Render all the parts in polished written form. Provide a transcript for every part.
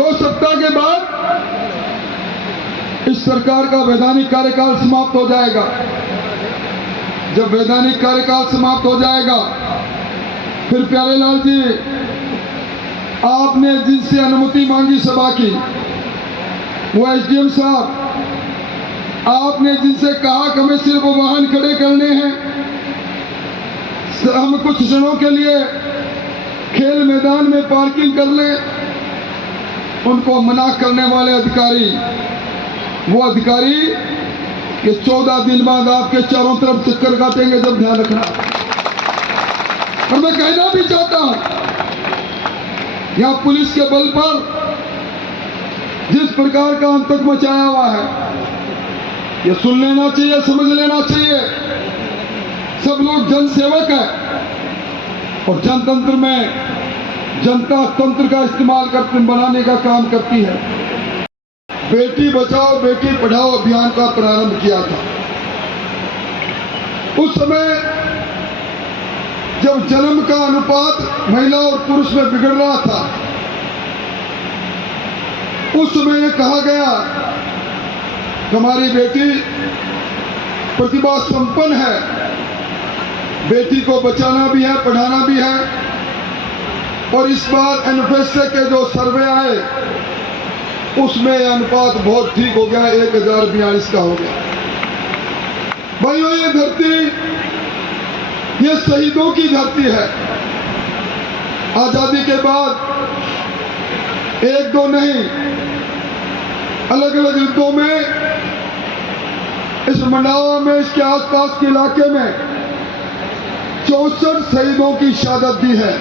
2 सप्ताह के बाद इस सरकार का वैधानिक कार्यकाल समाप्त हो जाएगा। जब वैधानिक कार्यकाल समाप्त हो जाएगा, फिर प्यारेलाल जी, आपने जिनसे अनुमति मांगी सभा की, वो एसडीएम साहब, आपने जिनसे कहा कि हमें सिर्फ वाहन खड़े करने हैं, हम कुछ क्षणों के लिए खेल मैदान में पार्किंग कर लें, उनको मना करने वाले अधिकारी, वो अधिकारी ये 14 दिन बाद आपके चारों तरफ चक्कर काटेंगे। जब ध्यान रखना। और मैं कहना भी चाहता हूं, यहां पुलिस के बल पर जिस प्रकार का आतंक मचाया हुआ है, ये सुन लेना चाहिए, समझ लेना चाहिए। सब लोग जनसेवक है और जनतंत्र में जनता तंत्र का इस्तेमाल करके बनाने का काम करती है। बेटी बचाओ बेटी पढ़ाओ अभियान का प्रारंभ किया था। उस समय जब जन्म का अनुपात महिला और पुरुष में बिगड़ रहा था, उस समय यह कहा गया कि हमारी बेटी प्रतिभा संपन्न है, बेटी को बचाना भी है, पढ़ाना भी है। और इस बार एनएफएसए के जो सर्वे आए, उसमें अनुपात बहुत ठीक हो गया, 1042 का हो गया। भाइयों, ये धरती, ये शहीदों की धरती है। आजादी के बाद 1-2 नहीं, अलग अलग युद्धों में इस मंडावा में, इसके आसपास के इलाके में 64 शहीदों की शहादत दी है।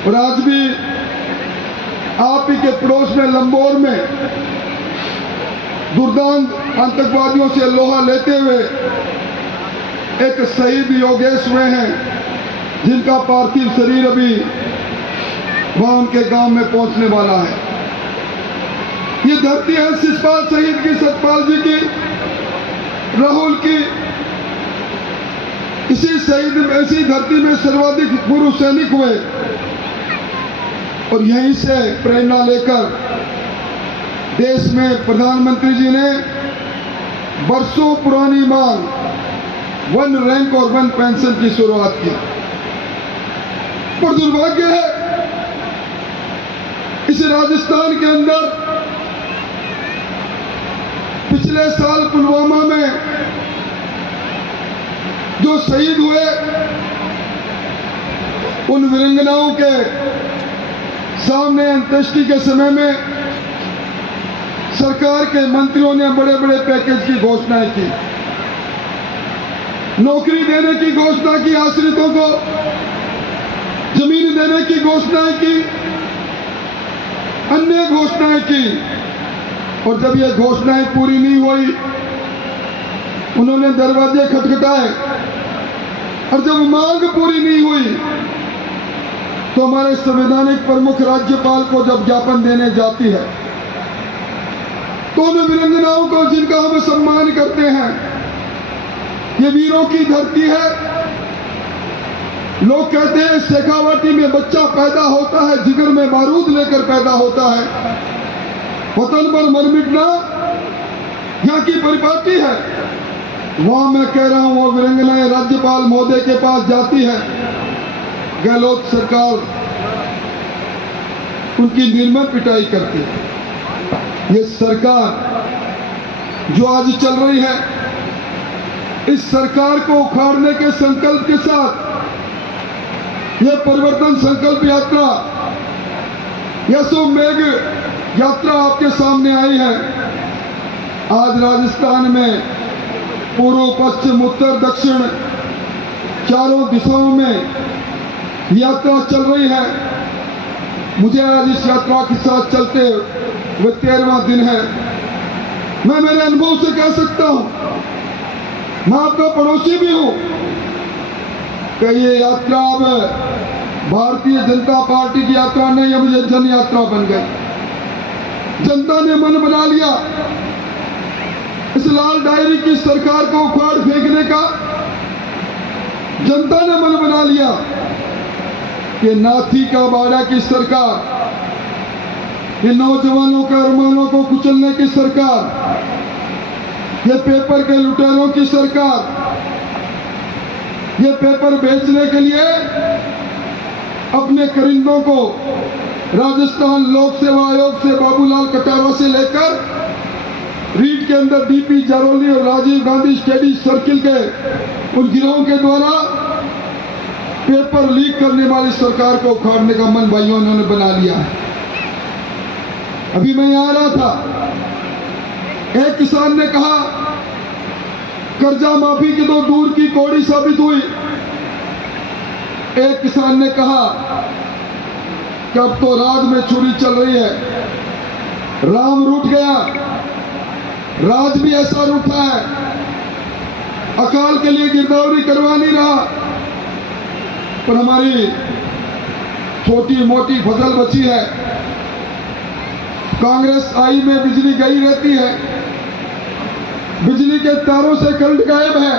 और आज भी आप ही के पड़ोस में लंबोर में दुर्दांत आतंकवादियों से लोहा लेते हुए एक शहीद योगेश हुए हैं, जिनका पार्थिव शरीर अभी वहां उनके गांव में पहुंचने वाला है। ये धरती है शिषपाल शहीद की, सतपाल जी की, राहुल की। इसी धरती में सर्वाधिक पूर्व सैनिक हुए और यहीं से प्रेरणा लेकर देश में प्रधानमंत्री जी ने वर्षों पुरानी मांग 1 रैंक और 1 पेंशन की शुरुआत की। पर दुर्भाग्य है, इस राजस्थान के अंदर पिछले साल पुलवामा में जो शहीद हुए, उन वीरांगनाओं के सामने अंत्येष्टि के समय में सरकार के मंत्रियों ने बड़े बड़े पैकेज की घोषणाएं की, नौकरी देने की घोषणा की, आश्रितों को जमीन देने की घोषणाएं की, अन्य घोषणाएं की। और जब ये घोषणाएं पूरी नहीं हुई, उन्होंने दरवाजे खटखटाए। और जब मांग पूरी नहीं हुई, तो हमारे संवैधानिक प्रमुख राज्यपाल को जब ज्ञापन देने जाती है, तो उन वीरांगनाओं को जिनका हम सम्मान करते हैं, ये वीरों की धरती है। लोग कहते हैं शेखावाटी में बच्चा पैदा होता है, जिगर में बारूद लेकर पैदा होता है। वतन पर मर मिटना यहाँ की परिपाटी है। वहां मैं कह रहा हूं, वो वीरांगनाएं राज्यपाल महोदय के पास जाती है, गहलोत सरकार उनकी निर्मम पिटाई करती है। ये सरकार जो आज चल रही है, इस सरकार को उखाड़ने के संकल्प के साथ यह परिवर्तन संकल्प यात्रा, यशोमेघ यात्रा आपके सामने आई है। आज राजस्थान में पूर्व पश्चिम उत्तर दक्षिण चारों दिशाओं में यात्रा चल रही है। मुझे आज इस यात्रा के साथ चलते हुए 13वां दिन है। मैं मेरे अनुभव से कह सकता हूं, मैं आपका पड़ोसी भी हूं, कि ये यात्रा अब भारतीय जनता पार्टी की यात्रा नहीं, अब ये जन यात्रा बन गई। जनता ने मन बना लिया इस लाल डायरी की सरकार को उखाड़ फेंकने का। जनता ने मन बना लिया कि नाथी का बाड़ा की सरकार ये नौजवानों के अरमानों को कुचलने की सरकार, ये पेपर के लुटेरों की सरकार, ये पेपर बेचने के लिए अपने करिंदों को राजस्थान लोक सेवा आयोग से बाबूलाल कटारा से लेकर रीड के अंदर डीपी जारोली और राजीव गांधी स्टडी सर्किल के उन गिरोहों के द्वारा पेपर लीक करने वाली सरकार को उखाड़ने का मन भाइयों ने बना लिया है। अभी मैं यहां आ रहा था, एक किसान ने कहा कर्जा माफी की तो दूर की कौड़ी साबित हुई। एक किसान ने कहा कि अब तो राज में छुरी चल रही है, राम रूठ गया, राज भी ऐसा रूठा है, अकाल के लिए गिरदावरी करवा नहीं रहा, पर हमारी छोटी मोटी फसल बची है। कांग्रेस आई में बिजली गई रहती है, बिजली के तारों से करंट गायब है।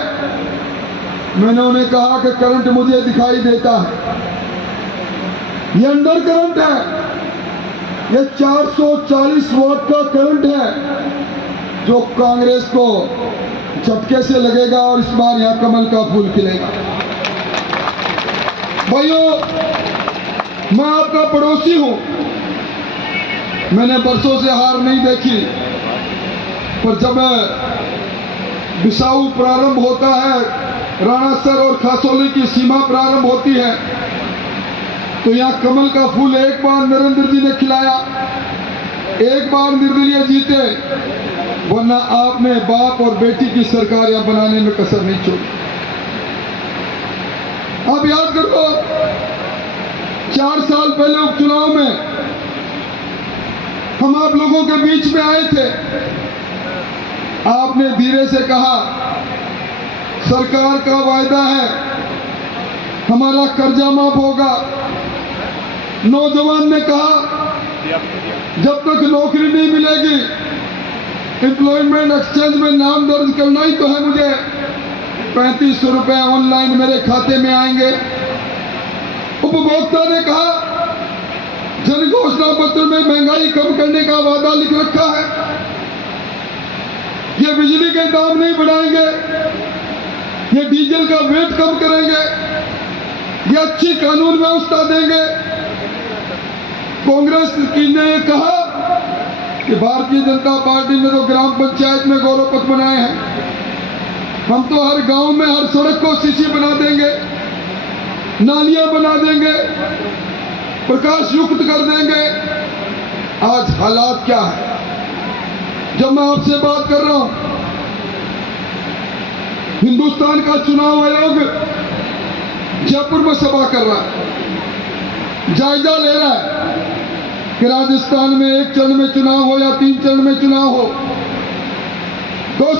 मैंने उन्हें कहा कि करंट मुझे दिखाई देता है, ये अंडर करंट है, ये 440 वॉट का करंट है जो कांग्रेस को झटके से लगेगा और इस बार यहां कमल का फूल खिलेगा। भाइयों, मैं आपका पड़ोसी हूं, मैंने बरसों से हार नहीं देखी, पर जब बिसाऊ प्रारंभ होता है, राणासर और खासोली की सीमा प्रारंभ होती है, तो यहां कमल का फूल एक बार नरेंद्र जी ने खिलाया, एक बार निर्दलीय जीते, वरना आपने बाप और बेटी की सरकार यहां बनाने में कसर नहीं छोड़ी। आप याद करो, 4 साल पहले उपचुनाव में हम आप लोगों के बीच में आए थे, आपने धीरे से कहा सरकार का वायदा है हमारा कर्जा माफ होगा। नौजवान ने कहा जब तक नौकरी नहीं मिलेगी, एम्प्लॉयमेंट एक्सचेंज में नाम दर्ज करना ही तो है मुझे, 3500 रुपए ऑनलाइन मेरे खाते में आएंगे। उपभोक्ता ने कहा जन घोषणा पत्र में महंगाई कम करने का वादा लिख रखा है, ये बिजली के दाम नहीं बढ़ाएंगे, ये डीजल का वेट कम करेंगे, ये अच्छी कानून व्यवस्था देंगे। कांग्रेस की ने कहा कि भारतीय जनता पार्टी ने तो ग्राम पंचायत में गौरव पथ बनाए हैं, हम तो हर गांव में हर सड़क को सीसी बना देंगे, नालियां बना देंगे, प्रकाश युक्त कर देंगे। आज हालात क्या है? जब मैं आपसे बात कर रहा हूं, हिंदुस्तान का चुनाव आयोग जयपुर में सभा कर रहा है, जायजा ले रहा है कि राजस्थान में 1 चरण में चुनाव हो या 3 चरण में चुनाव हो, 2